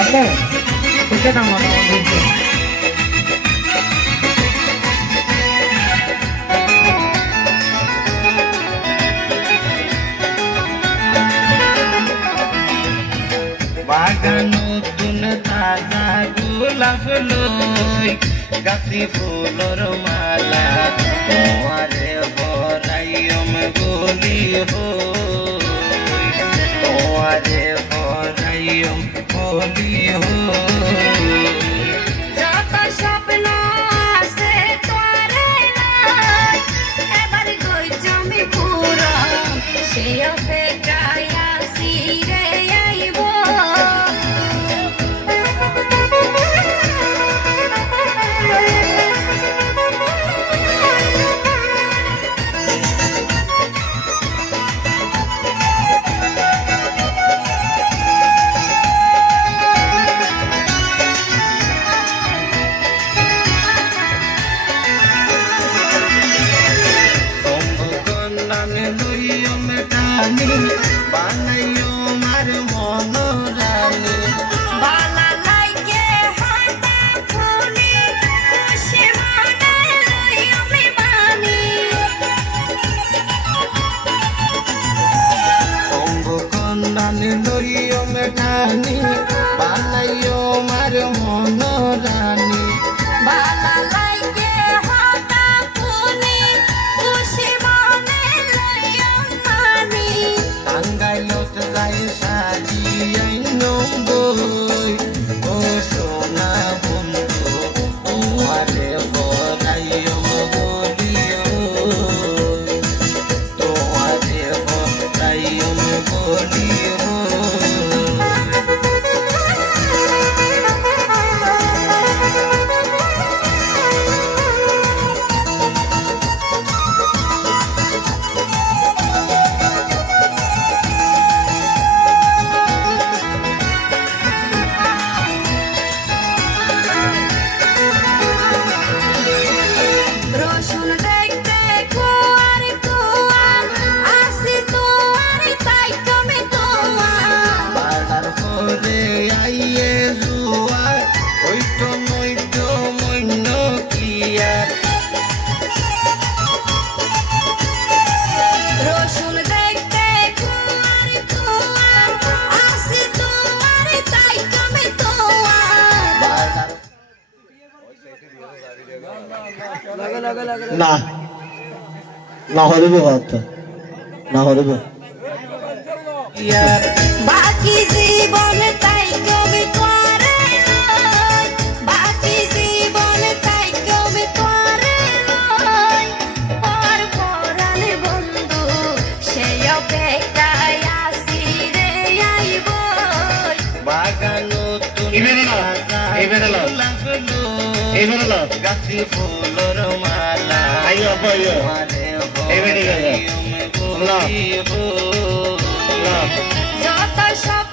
আপু বুঝতে দাম বুঝতে বাগান নতুন তাজা গোলাপ লই গাছি ফুলর মালা তোমারে বরাইম গলি হই তোমারে বরাইম গলি হই যত স্বপ্ন আছে তোরে নাই এবার কই জমি পুরো সেই অপেক্ষায় আছি রে আইব বানাইও মার মন রানী বালা লাইগে হাতা ফুলি খুশি মনে লই আমি মানি কন্যানি লইও মেঠানি বানাইও মার মন রানী বালা লাইগে হাতা ফুলি খুশি মনে লই আমি মানি টাঙ্গাইলত যাই সাজিয়াই নবই ও সোনা বন্ধু তোমারে বরাইও বলিও তোমারে বরাইও বলিও রসুন দেখতে কুয়ার কুয়া আসি তোয়ার তাই তুমি তোমা বাড়ার পরে আইয়ে জুয়ার ওইটো নইটো মইন্য কিয়া রসুন দেখতে কুয়ার কুয়া আসি তোয়ার তাই তুমি তোমা বাড়ার না না হলে কথা না হলে কিয়া বাকি জীবন তাই কবি করে লই বাকি জীবন তাই কবি করে লই আর পরাণ বন্ধু সেই অপেক্ষায় আসি রে আইব বাগান নতুন এইবারে লও। এইবারে লও। গাছি ফুলর মালা আইও আপু, আইও। তোমারে এইবারে গেল। বরাইম লও। বলিও লও। যত সব